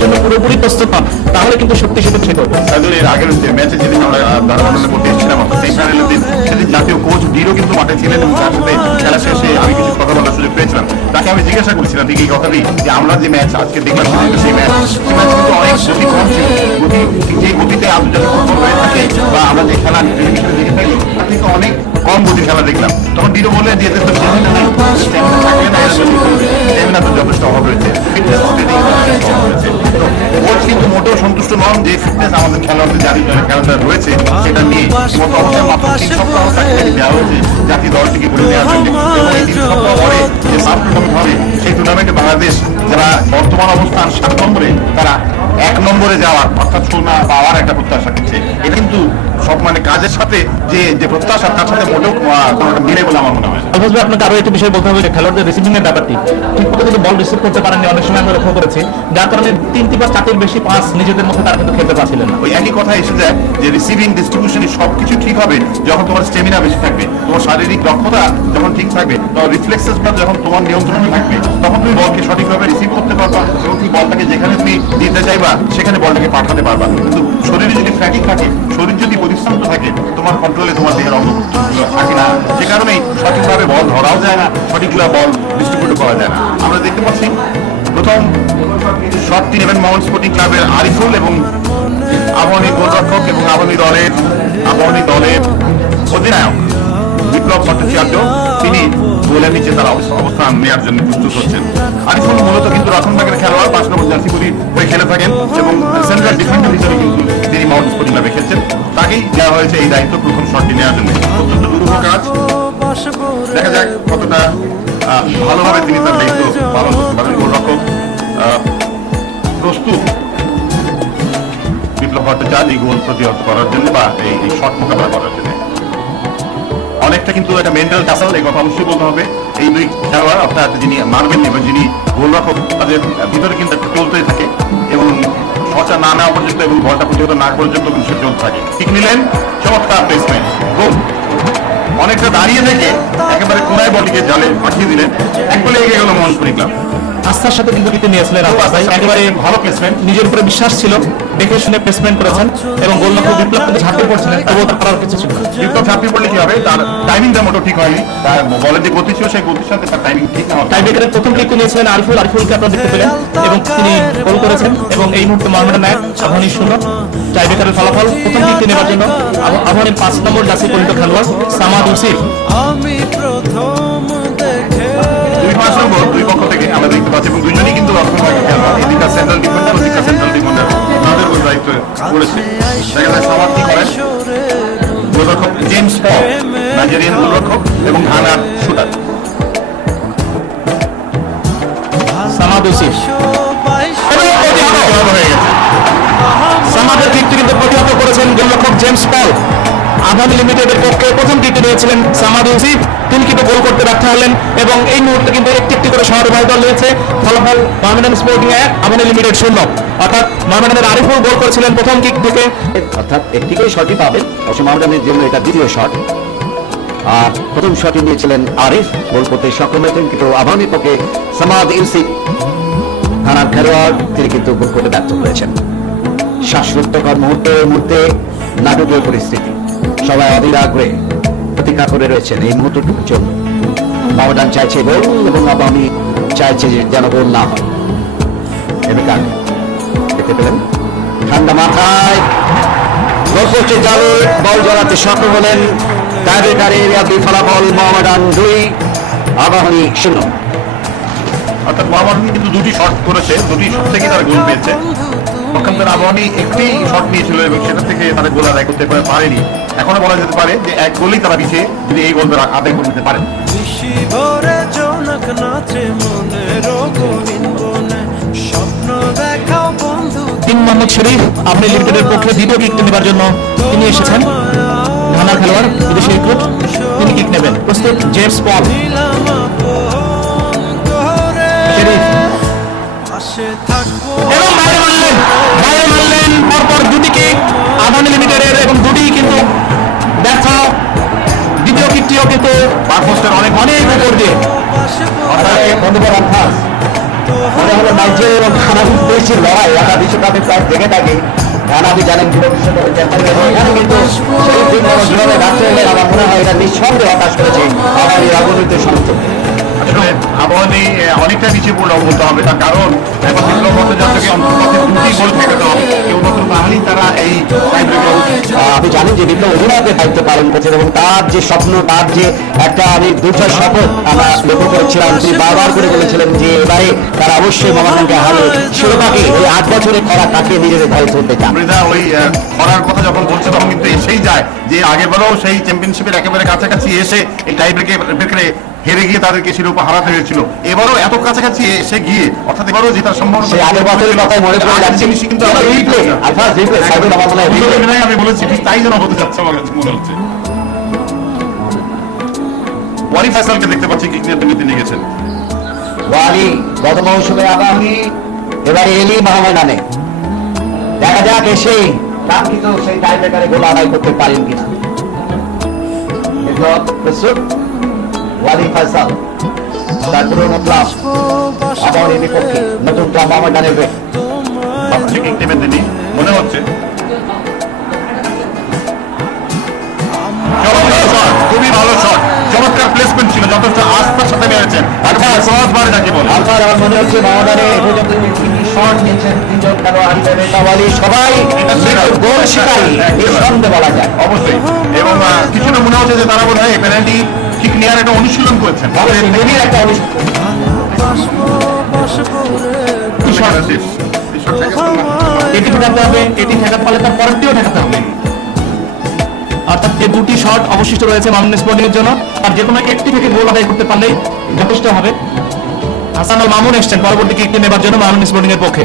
জন্য পুরোপুরি প্রস্তুত হন, তাহলে কিন্তু শক্তি সেটা ঠিক হবে। এর আগের ম্যাচে যেদিন আমরা ধারাবাহিক করতে এসেছিলাম সেমিফাইনালের দিন, সেদিন জাতীয় কোচ ডিরো কিন্তু মাঠে ছিলেন এবং তার সাথে খেলা শেষে আমি কিছু কথা বলার সুযোগ পেয়েছিলাম। তাকে আমি জিজ্ঞাসা করেছিলাম ঠিক এই কথাটি, যে আমরা যে ম্যাচ আজকে দেখলাম সেই ম্যাচ কিন্তু অনেক গতি কম ছিল, যে গতিতে আন্তর্জাতিক ফুটবল হয়ে থাকে বা আমরা যে খেলা টেলিভিশনে দেখে থাকি তার থেকে অনেক কম গতির খেলা দেখলাম। তখন ডিরো বললেন যে এদের তো স্ট্যামিনা নেই, স্ট্যামিনা থাকলে না স্ট্যামিনা তো যথেষ্ট অভাব রয়েছে, ফিটনেস কোচ কিন্তু মোটেও সন্তুষ্ট নন যে ফিটনেস আমাদের খেলোয়াড়দের জাতীয় দলের খেলোয়াড়রা রয়েছে সেটা নিয়ে মতো অবস্থায় মাত্র 3 সপ্তাহ তাকে দেওয়া হয়েছে জাতীয় দলটিকে করে নেওয়ার জন্য। এবং এই 3 সপ্তাহ পরে যে সাব টুর্নামেন্ট হবে সেই টুর্নামেন্টে বাংলাদেশ যারা বর্তমান অবস্থান 7 নম্বরে তারা 1 নম্বরে যাওয়ার অর্থাৎ সোনা পাওয়ার একটা প্রত্যাশা করছে। এটা কিন্তু সব মানে কাজের সাথে যে প্রত্যাশা তার সাথে মোটেও কোনো মিলে বলে আমার মনে হয়। আপনাকে আরো একটা বিষয় বলতে হবে যে খেলোয়াড়দের রিসিভিং এর ব্যাপারটি ঠিক মতো কিন্তু বল রিসিভ করতে পারেননি, অনেক সময় আমরা লক্ষ্য করেছি, যার কারণে 3 বা 4টির বেশি পাস নিজেদের মধ্যে তারা কিন্তু খেলতে পারছিলেন না। ওই একই কথা এসে যায় যে রিসিভিং ডিস্ট্রিবিউশন সবকিছু ঠিক হবে যখন তোমার স্টেমিনা বেশি থাকবে, তোমার শারীরিক দক্ষতা যখন ঠিক থাকবে, তখন রিফ্লেক্সেসটা যখন তোমার নিয়ন্ত্রণে থাকবে তখন তুমি বলকে সঠিকভাবে রিসিভ করতে পারবা এবং তুমি বলটাকে যেখানে তুমি দিতে চাইবা সেখানে বলটাকে পাঠাতে পারবা। কিন্তু শরীরে যদি ফ্যাটিক থাকে, শরীর যদি পরিশ্রান্ত থাকে, তোমার কন্ট্রোলে তোমার দেহের অঙ্গ থাকে না, সে কারণেই সঠিকভাবে বল ধরাও যায় না, সঠিকভাবে বল ডিস্ট্রিবিউট করা যায় না। আমরা দেখতে পাচ্ছি প্রথম শটটি নেবেন মোহামেডান স্পোর্টিং ক্লাবের আরিফুল এবং আবাহনী গোলরক্ষক এবং আবাহনী দলের অধিনায়ক বিপ্লব ভট্টাচার্য, তিনি গোলের নিচে তার অবস্থান নেওয়ার জন্য প্রস্তুত হচ্ছেন। আরিফুল মূলত কিন্তু রক্ষণভাগের খেলোয়াড়, 5 নম্বর জার্সি হয়ে খেলে থাকেন এবং সেন্ট্রাল ডিফেন্ডার হিসেবে কিন্তু তিনি মোহামেডান স্পোর্টিং ক্লাবে খেলছেন। তাকেই দেওয়া হয়েছে এই দায়িত্ব প্রথম শটটি নেওয়ার জন্য। অত্যন্ত দুরূহ কাজ, দেখা যাক কতটা ভালোভাবে তিনি তার দায়িত্ব পালন করতে পারেন। গোলরক্ষক প্রস্তুত বিপ্লব ভট্টাচার্য এই গোল প্রতিহত করার জন্য বা এই শট মোকাবেলা করার জন্য। অনেকটা কিন্তু একটা মেন্টাল টাসল, এই কথা অবশ্যই বলতে হবে। এই দুই খেলোয়াড় অর্থাৎ যিনি মারবেন এবং যিনি গোলরক্ষক তাদের ভিতরে কিন্তু চলতেই থাকে এবং শটটা না নেওয়া পর্যন্ত এবং বলটা প্রতিহত না পর্যন্ত কিন্তু চলতে থাকে। ঠিক নিলেন, চমৎকার প্লেসমেন্ট, গোল। অনেকটা দাঁড়িয়ে থেকে একেবারে কোনায় বলটিকে জালে পাঠিয়ে দিলেন, এক বলে এগিয়ে গেল মোহামেডান স্পোর্টিং ক্লাব। আস্থার সাথে কিন্তু দিতে নিয়েছিলেন, একেবারে ভালো প্লেসমেন্ট, নিজের উপরে বিশ্বাস ছিল, দেখে শুনে প্লেসমেন্ট করেছেন এবং গোলরক্ষক বিপ্লব কিন্তু ঝাঁপিয়ে পড়ছিলেন, তবুও তার করার কিছু ছিল না। বিপ্লব ঝাঁপিয়ে পড়লে কি হবে, তার টাইমিংটা মোটেও ঠিক হয়নি, তার বলের যে গতি ছিল সেই গতির সাথে তার টাইমিং ঠিক না হয়। টাইব্রেকারের প্রথম কিকটি নিয়েছিলেন আরিফুলকে আপনারা দেখতে পেলেন এবং তিনি গোল করেছেন এবং এই মুহূর্তে মোহামেডান 1 আবাহনী 0। টাইব্রেকারের ফলাফল প্রথম কিকটি নেওয়ার জন্য আবাহনীর 5 নম্বর জার্সি পরিহিত খেলোয়াড় সামাদ ইউসুফ। দুই পক্ষ থেকে আমরা দেখতে পাচ্ছি এবং দুজনেই কিন্তু রক্ষণভাগের খেলোয়াড়, এদিকটা সেন্ট্রাল ডিফেন্ডার, ওদিকটা সেন্ট্রাল ডিফেন্ডার, তাদের ওই দায়িত্ব করেছে। দেখা যায় সামাদ কি করেন, গোলরক্ষক জেমস পল, নাইজেরিয়ান গোলরক্ষক এবং ঘানার শুটার সামাদ ইউসুফ হয়ে গেছে। সামাদের কিকটি কিন্তু প্রতিহত করেছেন গোলরক্ষক জেমস পল। আবাহনী লিমিটেডের পক্ষে প্রথম কিকটি নিয়েছিলেন সামাদ ইউসুফ, তিনি কিন্তু গোল করতে ব্যর্থ হলেন এবং এই মুহূর্তে কিন্তু একটি করে সহরভাই দল রয়েছে। ফলাফল মোহামেডান স্পোর্টিং 1 আবাহনী লিমিটেড 0। অর্থাৎ মোহামেডানের আরিফুল গোল করেছিলেন প্রথম কিক থেকে, অর্থাৎ একটিকেই শটই পাবেন, অবশ্য মোহামেডানের জন্য এটা দ্বিতীয় শট। আর প্রথম শটই নিয়েছিলেন আরিফ, গোল করতে সক্ষম হয়েছেন, কিন্তু আবাহনীর পক্ষে সামাদ ইউসুফ থানার খেলোয়াড়, তিনি কিন্তু গোল করতে ব্যর্থ হয়েছেন। শ্বাসরুদ্ধকর মুহূর্তে নাটকীয় পরিস্থিতি, সবাই অধীর আগ্রহে প্রতীক্ষা করে রয়েছেন এই মুহূর্তটুকুর জন্য। মোহামেডান চাইছে গোল এবং আবাহনী চাইছে যেন গোল না হয়। এবার দেখতে পেলেন ঠান্ডা মাথায় গোলপোস্টে জালে বল জড়াতে সক্ষম হলেন। টাইব্রেকারের একই ফলাফল মোহামেডান 2 আবাহনী 0। অর্থাৎ মোহামেডান কিন্তু দুটি শট করেছে, দুটি শট থেকে তারা গোল পেয়েছে। পক্ষান্তরে আবাহনী একটি শট নিয়েছিল এবং সেটা থেকে তারা গোল আদায় করতে পারেনি। এখনো বলা যেতে পারে যে এক গোলই তারা পিছিয়ে যদি এই গোল আদায় করতে পারেন। 3 মোহাম্মদ শরীফ আবাহনী লিমিটেডের পক্ষে দ্বিতীয় কিকটি নেবার জন্য তিনি এসেছেন। ঘানার খেলোয়াড়, বিদেশি রিক্রুট, তিনি কিক নেবেন। প্রস্তুত জেমস পল। এবং বাইরে মারলেন পরপর দুটি কিক আবাহনী লিমিটেডের এবং দুটি কিন্তু ব্যর্থ। দ্বিতীয় কিকটিও কিন্তু অনেক উপর দিয়ে হলো নাইজেরিয়া এবং ঘানার দেশের লড়াই আমরা বিশ্বকাপে প্রায় দেখে থাকি। ঘানাবি জানেন যুব বিশ্বকাপের চ্যাম্পিয়ন এবং এখানে কিন্তু সেই দিন যেভাবে রাখতে হলে আমার মনে হয় এটা নিঃসন্দেহে হতাশ করেছে আমার এই রাজনৈতিক সমর্থক। আসলে আবাহনী অনেকটা নিচে পড়লেও বলতে হবে, তার কারণ এখন বিপ্লব ভট্টাচার্যকে অন্তর্পথে 2টি গোল ঠেকাতে হবে, কেউ নতুন তাহলেই তারা এই আপনি জানেন যে বিপ্লব অধিনায়কের দায়িত্ব পালন করছেন এবং তার যে স্বপ্ন, তার যে একটা আমি দুর্জয় শপথ আমরা লক্ষ্য করেছিলাম, তিনি বারবার করে বলেছিলেন যে এবারে তারা অবশ্যই মোহামেডানকে হারিয়ে শিরোপাকে এই 8 বছরে খরা কাটিয়ে নিজেদের ঘরে তুলতে চান। মৃধা ওই খরার কথা যখন বলছে তখন কিন্তু এসেই যায় যে আগেরবারও সেই চ্যাম্পিয়নশিপের একেবারে কাছাকাছি এসে এই টাই ব্রেকে হেরে গিয়ে তাদেরকে শিরোপা হারাতে হয়েছিল। এবারও এত কাছাকাছি এসে গিয়ে অর্থাৎ এবারও জেতার সম্ভাবনা সেই আগের বছরের কথাই মনে পড়ে যাচ্ছে। কিন্তু আমি বলেছি ঠিক তাই যেন হতে যাচ্ছে আমার কাছে মনে হচ্ছে। ওয়ালি ফয়সালকে দেখতে পাচ্ছি কিংয়ের তিনি গেছেন। ওয়ালি গত মৌসুমে আগামী এবারে এলি মোহামেডানে দেখা যাক এসেই কাঙ্ক্ষিত সেই টাই ব্রেকারে গোল আদায় করতে পারেন কিনা। প্রস্তুত ওয়ালি ফয়সাল তার পুরনো ক্লাব আবাহনীর বিপক্ষে নতুন ক্লাব মোহামেডানের টিমের তিনি মনে হচ্ছে খুবই ভালো শট, চমৎকার প্লেসমেন্ট ছিল, যথেষ্ট আস্থার সাথে মেরেছেন। সহজবার যাকে বলে আমার মনে হচ্ছে মোহামেডানে এ পর্যন্ত শট নিয়েছেন 3 জন খেলোয়াড় হিসেবে ওয়ালি সবাই গোল শিকারী নিঃসন্দেহে বলা যায় অবশ্যই। এবং কিছুটা মনে হচ্ছে যে তারা বোধ হয় পেনাল্টি ঠিক নেওয়ার একটা অনুশীলন করেছেন। এটি ঠেকাতে হবে, এটি ঠেকাতে পারলে তার পরেরটিও ঠেকাতে হবে। অর্থাৎ এই 2টি শট অবশিষ্ট রয়েছে মোহামেডান স্পোর্টিং এর জন্য, আর যে কোনো একটি থেকে গোল আদায় করতে পারলেই যথেষ্ট হবে। হাসান আল মামুন এসছেন পরবর্তী কিকটি নেবার জন্য মোহামেডান স্পোর্টিং এর পক্ষে।